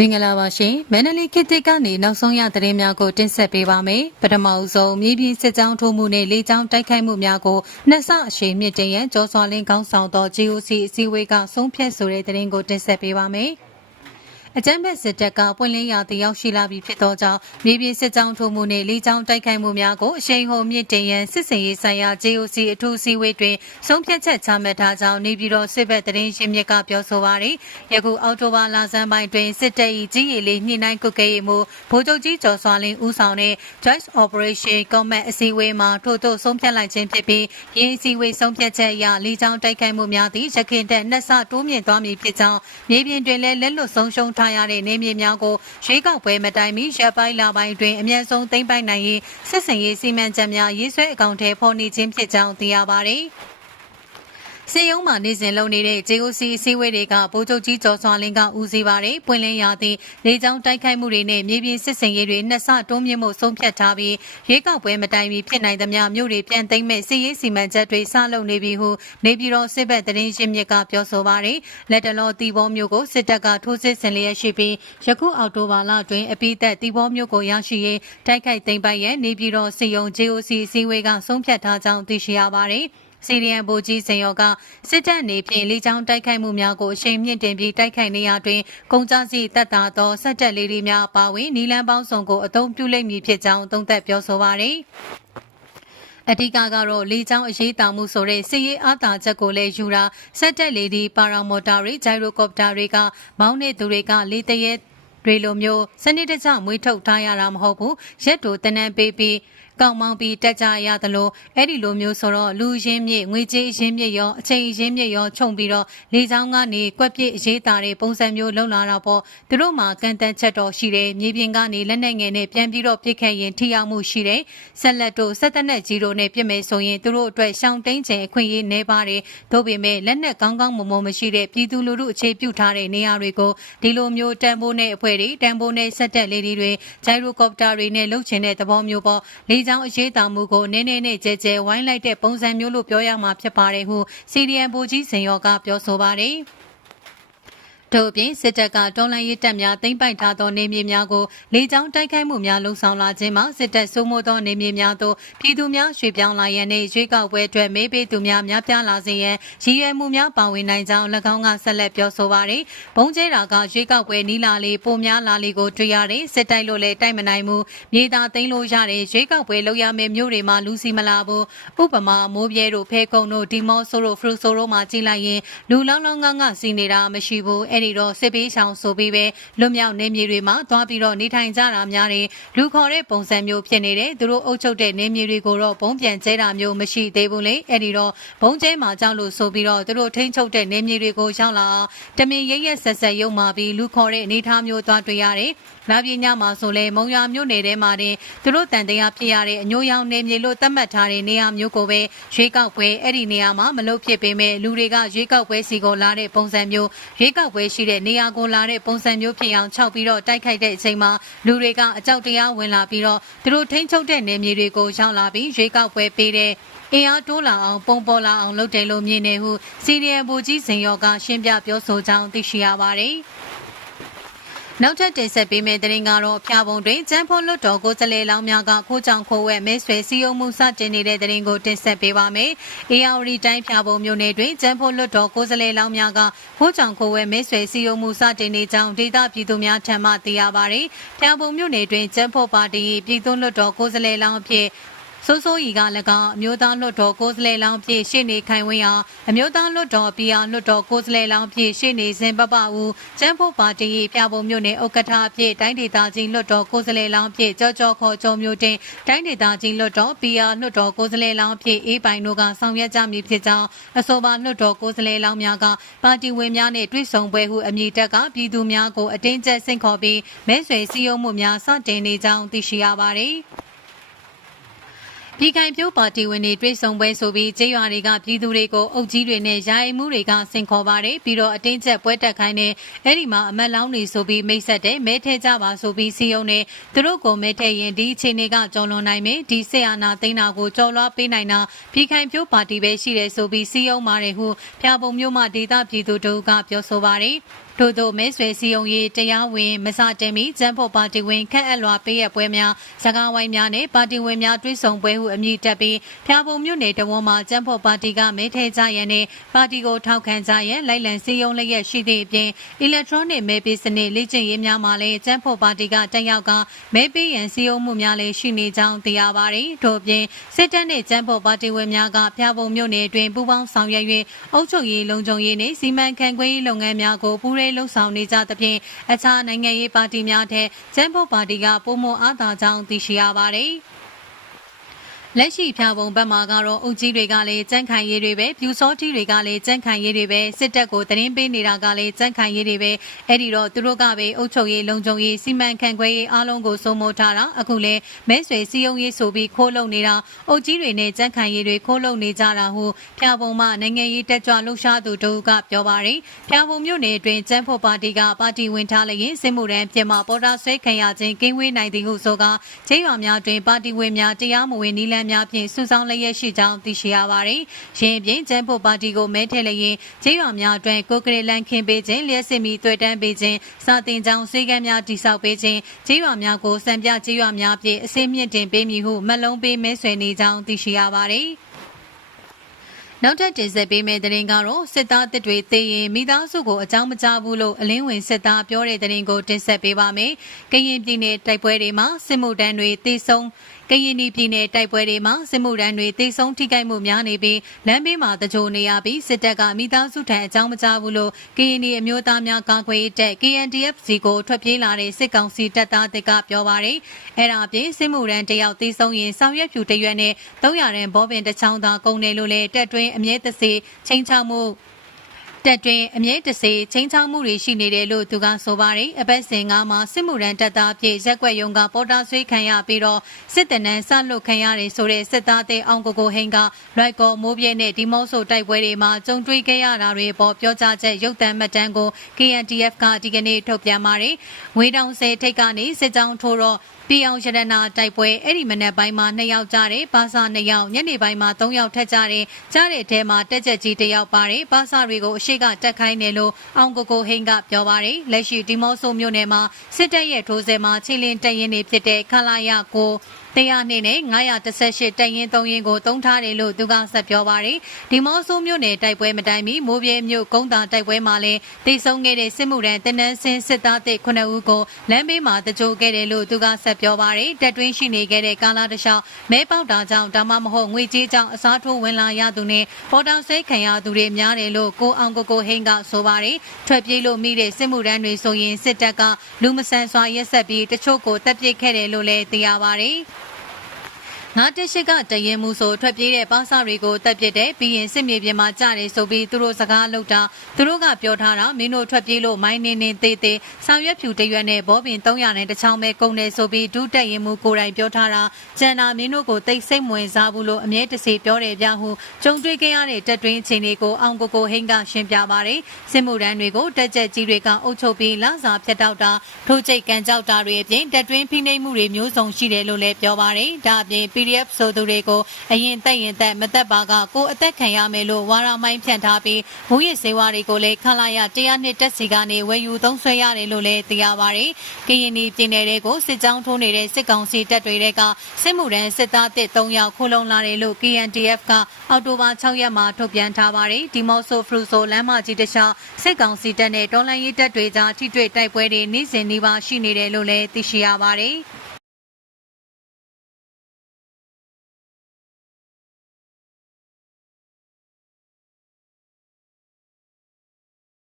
မင်္ဂလာပါရှင်မန္တလေးခေတ်သစ်ကနေနောက်ဆုံးရသတင်းများကိုတင်ဆက်ပေးပါမယ်ပထမအဆုံးမြေပြင်စစ်ကြောင်းထိုးမှုနဲ့လေကြောင်းတိုက်ခိုက်မှုများကိုနှစ်ဆအရှိန်မြင့်တင်ရန်ကြောစွာလင်းကောင်းဆောင်သော GOC အစည်းအဝေးကဆုံးဖြတ်ဆိုတဲ့သတင်းကိုတင်ဆက်ပေးပါမယ် အကြမ်းဖက်စစ်တပ်ကပွင့်လင်းရာတရောက်ရှိလာပြီဖြစ်သောကြောင့်မြေပြင်စစ်ကြောင်းထိုးမှုနှင့်လေကြောင်းတိုက်ခိုက်မှုများကိုအရှိန်ဟုန်မြင့်တင်ရန်စစ်စင်ရေးဆိုင်ရာ GOC အထူးစည်းဝေးတွင်ဆုံးဖြတ်ချက်ချမှတ်ထားကြောင်းနေပြည်တော်စစ်ဘက်သတင်းရှင်းမြစ်ကပြောဆိုပါရယ်ယခုအောက်တိုဘာလဆန်းပိုင်းတွင်စစ်တပ်၏ကြီးရီလေးညှိနှိုင်းကုတ်ကဲရေးမှုဗိုလ်ချုပ်ကြီးကျော်စွာလင်းဦးဆောင်တဲ့ Joint Operation Command အစည်းအဝေးမှာထို့သို့ဆုံးဖြတ်လိုက်ခြင်းဖြစ်ပြီးရင်းအစည်းအဝေးဆုံးဖြတ်ချက်အရလေကြောင်းတိုက်ခိုက်မှုများသည့်ရခိုင်တပ်နှစ်ဆတိုးမြင့်သွားမည်ဖြစ်ကြောင်းမြေပြင်တွင်လည်းလက်လွတ်ဆုံးရှုံးထားရတဲ့နေမြေများကိုရွေးကောက်ပွဲမတိုင်မီရပ်ပိုင်းလပိုင်းတွင်အမြင့်ဆုံးသိမ်းပိုက်နိုင်ရေးစစ်စင်ရေးစီမံချက်များရေးဆွဲအကောင့်ထဲဖော်နေခြင်းဖြစ်ကြောင်းသိရပါသည် စေယုံမှာနေစဉ်လုံနေတဲ့ JOC အစည်းအဝေးတွေကဗိုလ်ချုပ်ကြီးကျော်စွာလင်းကဦးစီးပါတယ်ပွင့်လင်းရာသည့်လေကြောင်းတိုက်ခိုက်မှုတွေနဲ့မြေပြင်စစ်စင်ရေးတွေနှစ်ဆတိုးမြင့်မှုဆုံးဖြတ်ထားပြီးရွေးကောက်ပွဲမတိုင်မီဖြစ်နိုင်သမျှမြို့တွေပြန်သိမ်းမဲ့စီရေးစီမံချက်တွေစလုပ်နေပြီဟုနေပြည်တော်စစ်ဘက်သတင်းရှင်းမြစ်ကပြောဆိုပါတယ်လက်တလောတီဘောမျိုးကိုစစ်တပ်ကထိုးစစ်ဆင်လျက်ရှိပြီးယခုအောက်တိုဘာလတွင်အပိသက်တီဘောမျိုးကိုရရှိရေးတိုက်ခိုက်သိမ်းပိုက်ရန်နေပြည်တော်စီယုံ JOC အစည်းအဝေးကဆုံးဖြတ်ထားကြောင်းသိရှိရပါတယ် စီရီယံဗိုလ်ကြီးစင်ရောကစစ်တပ်အနေဖြင့်လေကြောင်းတိုက်ခိုက်မှုများကိုအရှိန်မြင့်တင်ပြီးတိုက်ခိုက်နေရာတွင်ကုန်ကြစီတပ်သားသောစက်တက်လေးတွေများပါဝင်နီလန်းပေါင်းစုံကိုအသုံးပြုလိမ့်မည်ဖြစ်ကြောင်းသုံးသပ်ပြောဆိုပါရယ်အဓိကကတော့လေကြောင်းအရေးတောင်မှုဆိုတဲ့စစ်ရေးအားသာချက်ကိုလည်းယူတာစက်တက်လေဒီပါရာမော်တာတွေဂျိုင်ရိုကော်ပတာတွေကမောင်းနေသူတွေကလေတရဲတွေလိုမျိုးစနစ်တကျမွေးထုတ်ထားရတာမဟုတ်ဘူးရက်တူတနန်းပေးပြီး ကောက်မောင်းပြီးတက်ကြရသလိုအဲ့ဒီလိုမျိုးဆိုတော့လူရင်းမြစ်ငွေကြေးရင်းမြစ်ရောအချိန်ရင်းမြစ်ရောခြုံပြီးတော့လေချောင်းကနေကွက်ပြစ်အရေးတာတဲ့ပုံစံမျိုးလုံလာတာပေါ့သူတို့မှာကန်တန်ချက်တော်ရှိတယ်မြေပြင်ကနေလက်နက်ငယ်နဲ့ပြန်ပြီးတော့ပြစ်ခတ်ရင်ထိရောက်မှုရှိတယ်ဆက်လက်တို့ဆက်သက်နဲ့ကြီးတို့နဲ့ပြစ်မယ်ဆိုရင်သူတို့အတွက်ရှောင်းတိန်ချိန်အခွင့်အရေးနေပါတယ်သို့ပေမဲ့လက်နက်ကောင်းကောင်းမွန်မွန်မရှိတဲ့ပြည်သူလူထုအခြေပြုထားတဲ့နေရာတွေကိုဒီလိုမျိုးတန်ဖိုးနဲ့အဖွဲ့တွေတန်ဖိုးနဲ့ဆက်တက်လေးတွေဂျိုင်ရိုကော်ပတာတွေနဲ့လှုပ်ချင်တဲ့သဘောမျိုးပေါ့လေကြောင်းအရေးတာမှုကိုနည်းနည်းနဲ့ကြဲကြဲဝိုင်းလိုက်တဲ့ပုံစံမျိုးလို့ပြောရမှာဖြစ်ပါတယ်ဟုစီဒီအန်ဘူကြီးစင်ရောကပြောဆိုပါတယ် တို့ပြင်စစ်တပ်ကတော်လှန်ရေးတပ်များသိမ်းပိုက်ထားသောနေမြေများကိုလေကြောင်းတိုက်ခိုက်မှုများလှုံ့ဆော်လာခြင်းမှာစစ်တပ်စိုးမိုးသောနေမြေများသို့ပြည်သူများရွှေ့ပြောင်းလာရန်နှင့်ရွေးကောက်ပွဲအတွက်မေးပေးသူများများပြားလာစေရန်ရည်ရွယ်မှုများပါဝင်နိုင်ကြောင်း၎င်းကဆက်လက်ပြောဆိုပါရယ်ဘုံကျဲတာကရွေးကောက်ပွဲနီးလာလေပိုများလာလေကိုတွေ့ရတယ်စစ်တိုက်လို့လည်းတိုက်မနိုင်ဘူးမြေသာသိမ်းလို့ရတယ်ရွေးကောက်ပွဲလုပ်ရမယ့်မြို့တွေမှာလူစီမလာဘူးဥပမာမိုးပြဲတို့ဖဲကုံတို့ဒီမော့ဆိုတို့ဖရူဆိုတို့မှာကြီးလိုက်ရင်လူလောင်းလောင်းငါးငါစီနေတာမရှိဘူးအဲ့ဒီတော့စစ်ပေးချောင်ဆိုပြီးပဲလွတ်မြောက်နေမြေတွေမှာသွားပြီးတော့နေထိုင်ကြတာများတယ်လူခေါ်တဲ့ပုံစံမျိုးဖြစ်နေတယ်သူတို့အုပ်ချုပ်တဲ့နေမြေတွေကိုတော့ဘုံပြန်ကျဲတာမျိုးမရှိသေးဘူးလေအဲ့ဒီတော့ဘုံကျဲမှာကြောက်လို့ဆိုပြီးတော့သူတို့ထိန်းချုပ်တဲ့နေမြေတွေကိုရောက်လာတမင်ရရက်ဆက်ဆက်ရုံမာပြီးလူခေါ်တဲ့အနေထားမျိုးသွားတွေ့ရတယ် လာပြင်းညမှာဆိုလဲမုံရမြို့နယ်ထဲမှာတင်သူတို့တန်တရားဖြစ်ရတဲ့အညိုရောင်နေမြေလို့သတ်မှတ်ထားတဲ့နေရာမျိုးကိုပဲရွေးကောက်ပွဲအဲ့ဒီနေရာမှာမလုပ်ဖြစ်ပေမဲ့လူတွေကရွေးကောက်ပွဲစီကိုလာတဲ့ပုံစံမျိုးရွေးကောက်ပွဲရှိတဲ့နေရာကိုလာတဲ့ပုံစံမျိုးဖြစ်အောင်ခြောက်ပြီးတော့တိုက်ခိုက်တဲ့အချိန်မှာလူတွေကအကြောက်တရားဝင်လာပြီးတော့သူတို့ထိန်းချုပ်တဲ့နေမြေတွေကိုရောက်လာပြီးရွေးကောက်ပွဲပေးတဲ့အင်အားတိုးလာအောင်ပုံပေါ်လာအောင်လုပ်တယ်လို့မြင်နေဟုစီရီယံဘူကြီးစင်ရောကရှင်းပြပြောဆိုကြောင်းသိရှိရပါတယ်။ နောက်ထပ်တင်ဆက်ပေးမယ့်သတင်းကတော့ဖျာပုံတွင်ကျန်းဖွန်လွတ်တော်ကိုယ်စားလှယ်လောင်းများကခိုးကြောင်ခိုးဝဲမဲဆွဲစီယုံမှုစတင်နေတဲ့သတင်းကိုတင်ဆက်ပေးပါမယ်။ ARD တိုင်းဖျာပုံမြို့နယ်တွင်ကျန်းဖွန်လွတ်တော်ကိုယ်စားလှယ်လောင်းများကခိုးကြောင်ခိုးဝဲမဲဆွဲစီယုံမှုစတင်နေကြောင်းဒေသပြည်သူများထံမှသိရပါဗျ။ဖျာပုံမြို့နယ်တွင်ကျန်းဖွန်ပါတီပြည်သူ့လွတ်တော်ကိုယ်စားလှယ်လောင်းအဖြစ် စိုးစိုးရီကလည်းကအမျိုးသားလွှတ်တော်ကိုယ်စားလှယ်လောင်းဖြစ်ရှေ့နေခိုင်ဝင်းဟာအမျိုးသားလွှတ်တော်ပြည်အောင်လွှတ်တော်ကိုယ်စားလှယ်လောင်းဖြစ်ရှေ့နေစင်ပပဦးကျန်းဖို့ပါတီပြပုံမြို့နယ်ဥက္ကဋ္ဌဖြစ်တိုင်းဒေသကြီးလွှတ်တော်ကိုယ်စားလှယ်လောင်းဖြစ်ကြောကြောခေါ်ချုံမျိုးတင်တိုင်းဒေသကြီးလွှတ်တော်ပြည်အောင်လွှတ်တော်ကိုယ်စားလှယ်လောင်းဖြစ်အေးပိုင်တို့ကဆောင်ရွက်ကြမည်ဖြစ်ကြောင်းအဆိုပါလွှတ်တော်ကိုယ်စားလှယ်လောင်းများကပါတီဝင်များနဲ့တွေ့ဆုံပွဲဟုအမည်တက်ကပြည်သူများကိုအတင်းကျပ်ဆင့်ခေါ်ပြီးမဲဆွယ်စည်းရုံးမှုများစတင်နေကြောင်းသိရှိရပါတယ်။ ပြည်ခိုင်ပြိုးပါတီဝင်တွေတွေ့ဆုံပွဲဆိုပြီးကျေးရွာတွေကပြည်သူတွေကိုအုပ်ကြီးတွေနဲ့ယာယီမှုတွေကဆင်ခေါ်ပါတယ်ပြီးတော့အတင်းကျပ်ပွဲတက်ခိုင်းတဲ့အဲ့ဒီမှာအမတ်လောင်းတွေဆိုပြီးမိတ်ဆက်တဲ့မဲထဲကြပါဆိုပြီးစီယုံနေသူတို့ကိုမဲထဲရင်ဒီအခြေအနေကကြော်လွန်နိုင်မယ်ဒီဆေအာနာသိန်းတာကိုကြော်လွှားပေးနိုင်တာပြည်ခိုင်ပြိုးပါတီပဲရှိတယ်ဆိုပြီးစီယုံပါတယ်ဟုဖျာပုံမျိုးမှဒေသပြည်သူတို့ကပြောဆိုပါတယ် ထို့သောမဲဆွေစည်းရုံးရေးတရားဝင်မစတင်မီကျန်းဖို့ပါတီဝင်ခန့်အပ်လွှာပေးရပွဲများစကားဝိုင်းများနဲ့ပါတီဝင်များတွဲဆုံပွဲဟုအမည်တက်ပြီးဖျာပုံမြို့နယ်တဝန်မှာကျန်းဖို့ပါတီကမဲထဲကြရန်နဲ့ပါတီကိုထောက်ခံကြရန်လိုက်လံစည်းရုံးလျက်ရှိသည့်အပြင် electronic မဲပေးစနစ်လေ့ကျင့်ရေးများမှာလည်းကျန်းဖို့ပါတီကတက်ရောက်ကမဲပေးရန်စည်းရုံးမှုများလည်းရှိနေကြောင်းသိရပါတယ်။ထို့အပြင်စစ်တပ်နှင့်ကျန်းဖို့ပါတီဝင်များကဖျာပုံမြို့နယ်တွင်ပူးပေါင်းဆောင်ရွက်၍အုပ်ချုပ်ရေးလုံခြုံရေးနှင့်စီမံခန့်ခွဲရေးလုပ်ငန်းများကိုပူးရဲလှုပ်ဆောင်နေကြသဖြင့်အခြားနိုင်ငံရေးပါတီများထက်ကျန်းဖို့ပါတီကပုံမအားသာကြောင်းသိရှိရပါတယ်။ လက်ရှိဖြာပုံဘက်မှာကတော့အုပ်ကြီးတွေကလည်းကြန့်ခိုင်ရေးတွေပဲပြူစောတီတွေကလည်းကြန့်ခိုင်ရေးတွေပဲစစ်တပ်ကိုသတင်းပေးနေတာကလည်းကြန့်ခိုင်ရေးတွေပဲအဲ့ဒီတော့သူတို့ကပဲအုပ်ချုပ်ရေးလုံခြုံရေးစီမံခန့်ခွဲရေးအားလုံးကိုစိုးမိုးထားတာအခုလည်းမဲဆွေစီယုံရေးဆိုပြီးခိုးလုံနေတာအုပ်ကြီးတွေနဲ့ကြန့်ခိုင်ရေးတွေခိုးလုံနေကြတာဟုဖြာပုံမှနိုင်ငံရေးတက်ကြွလှုပ်ရှားသူတို့ကပြောပါတယ်ဖြာပုံမြို့နယ်အတွင်းကျန်းဖို့ပါတီကပါတီဝင်ထားလျင်စစ်မှုရန်ပြင်မှာပေါ်တာဆွဲခံရခြင်းကင်းဝေးနိုင်သည်ဟုဆိုကာခြေရွာများတွင်ပါတီဝင်များတရားမဝင်နီလန်းများဖြင့်စုဆောင်းလျက်ရှိကြောင်းသိရှိရပါတယ်။ရင်းပြင်ကျန်းဖို့ပါတီကိုမဲထည့်လျင်ခြေရွာများအတွင်းကိုကရလန်ခင်းပေးခြင်းလျှက်စစ်မီတွေ့တန်းပေးခြင်းစာတင်ကြောင်းစေကမ်းများတိစောက်ပေးခြင်းခြေရွာများကိုစံပြခြေရွာများဖြင့်အစင်းမြင့်တင်ပေးမည်ဟုမက်လုံးပေးမဲဆွေနေကြောင်းသိရှိရပါတယ်။နောက်ထပ်တင်ဆက်ပေးမယ့်သတင်းကတော့စစ်သားတစ်တွေသေရင်မိသားစုကိုအကြောင်းမကြားဘူးလို့အလင်းဝင်စစ်သားပြောတဲ့သတင်းကိုတင်ဆက်ပေးပါမယ်။ကရင်ပြည်နယ်တိုက်ပွဲတွေမှာစစ်မှုတန်းတွေသေဆုံး ကရင်ပြည်နယ်တိုက်ပွဲတွေမှာစစ်မှုတန်းတွေသေဆုံးထိခိုက်မှုများနေပြီးလမ်းဘေးမှာတကြိုနေရပြီးစစ်တပ်ကမိသားစုထံအကြောင်းမကြားဘူးလို့ကရင်အမျိုးသားများကာကွယ်ရေးတပ် KNDF စီကိုထွက်ပြေးလာတဲ့စစ်ကောင်စီတပ်သားတွေကပြောပါရယ်။အဲ့ဒါအပြင်စစ်မှုတန်းတယောက်သေဆုံးရင်ဆောင်ရွက်ဖြူတရွက်နဲ့300ရန်ဘောပင်တစ်ချောင်းသာကုန်တယ်လို့လည်းတက်တွင်းအမြဲတစေချင်းချောက်မှု တက်တွင်အမြဲတစေချင်းချောင်းမှုတွေရှိနေတယ်လို့သူကဆိုပါတယ်အပတ်စဉ်ကမှစစ်မှုရန်တပ်သားဖြစ်ရက်ွက်ယုံကပေါ်တာဆွေးခံရပြီးတော့စစ်တနန်းဆလွတ်ခံရတယ်ဆိုတဲ့စစ်သားတဲ့အောင်ကိုကိုဟင်းကရိုက်ကော်မိုးပြဲနဲ့ဒီမော့ဆိုတိုက်ပွဲတွေမှာကြုံတွေ့ခဲ့ရတာတွေပေါ်ပြောကြားချက်ရုပ်သံမှတ်တမ်းကို KNTF ကဒီကနေ့ထုတ်ပြန်ပါတယ်ဝေးတောင်ဆယ်ထိတ်ကနေစစ်ကြောင်းထိုးတော့ ပြည်အောင်ရတနာတိုက်ပွဲအဲ့ဒီမနက်ပိုင်းမှာ2ယောက်ကြတယ်ဘာသာ2ယောက်ညနေပိုင်းမှာ3ယောက်ထက်ကြတယ်ကြားတဲ့အထဲမှာတက်ချက်ကြီး1ယောက်ပါတယ်ဘာသာတွေကိုအရှိကတက်ခိုင်းတယ်လို့အောင်ကိုကိုဟိန်းကပြောပါတယ်လက်ရှိဒီမော့ဆိုမြို့နယ်မှာစစ်တပ်ရဲ့ထိုးစဲမှာချင်းလင်းတရင်တွေဖြစ်တဲ့ခလာရကို တရားနှစ်နဲ့918တိုင်ရင်3ရင်ကိုတုံးထားတယ်လို့သူကဆက်ပြောပါတယ်ဒီမော့ဆိုမြို့နယ်တိုက်ပွဲမတိုင်မီမိုးပြဲမြို့ကုန်းတာတိုက်ပွဲမှာလည်းတိတ်ဆုံးခဲ့တဲ့စစ်မှုရန်တနန်းစင်းစစ်သားတဲ့9ဦးကိုလမ်းဘေးမှာတကြိုခဲ့တယ်လို့သူကဆက်ပြောပါတယ်တက်တွင်းရှိနေခဲ့တဲ့ကာလာတလျှောက်မဲပေါက်တာကြောင့်ဒါမှမဟုတ်ငွေကြေးကြောင့်အစားထိုးဝင်လာရသူနဲ့ပေါ်တောင်ဆဲခံရသူတွေများတယ်လို့ကိုအောင်ကိုကိုဟင်းကဆိုပါတယ်ထွက်ပြေးလို့မိတဲ့စစ်မှုရန်တွေဆိုရင်စစ်တပ်ကလူမဆန်စွာရက်ဆက်ပြီးတချို့ကိုတပ်ပစ်ခဲ့တယ်လို့လည်းသိရပါတယ် ငါတက်ရှိကတရင်မှုဆိုထွက်ပြေးတဲ့ပါစာတွေကိုတက်ပစ်တဲ့ပြီးရင်စစ်မြေပြင်မှာကြားတယ်ဆိုပြီးသူတို့စကားလုပ်တာသူတို့ကပြောထားတာမင်းတို့ထွက်ပြေးလို့မိုင်းနေနေသေးသေးဆောင်ရွက်ဖြူတရွက်နဲ့ဘောပင်300နဲ့တချောင်းပဲကုန်တယ်ဆိုပြီးဒုတက်ရင်မှုကိုယ်တိုင်ပြောထားတာကျန်တာမင်းတို့ကိုတိတ်ဆိတ်မဝင်စားဘူးလို့အမြဲတစေပြောတယ်ပြဟုကြုံတွေ့ခဲ့ရတဲ့တက်တွင်းအခြေအနေကိုအောင်ကိုကိုဟိန်းကရှင်းပြပါတယ်စစ်မှုတန်းတွေကိုတက်ကြက်ကြီးတွေကအုပ်ချုပ်ပြီးလစာဖြတ်တောက်တာထိုးချိတ်ကန်ကြောက်တာတွေအပြင်တက်တွင်းဖိနှိပ်မှုတွေမျိုးစုံရှိတယ်လို့လည်းပြောပါတယ်ဒါအပြင် PDF ဆိုသူတွေကိုအရင်တက်ရင်တက်မတက်ပါကကိုအသက်ခံရမယ်လို့ဝါရမိုင်းဖြန့်ထားပြီးမူရစ်စေဝါတွေကိုလည်းခလာရတရားနှစ်တက်စီကနေဝယ်ယူသုံးဆွဲရတယ်လို့လည်းသိရပါတယ်။ကရင်ပြည်နယ်တွေကိုစစ်ကြောင်းထိုးနေတဲ့စစ်ကောင်စီတပ်တွေကစစ်မှုရန်စစ်သားတစ်3ယောက်ခိုးလုံလာတယ်လို့ KNDF ကအောက်တိုဘာ6ရက်မှာထုတ်ပြန်ထားပါတယ်။ဒီမော့ဆိုဖရူဆိုလမ်းမကြီးတစ်လျှောက်စစ်ကောင်စီတပ်နဲ့တော်လှန်ရေးတပ်တွေကြားထိတွေ့တိုက်ပွဲတွေနေ့စဉ်နှီးပါရှိနေတယ်လို့လည်းသိရှိရပါတယ်။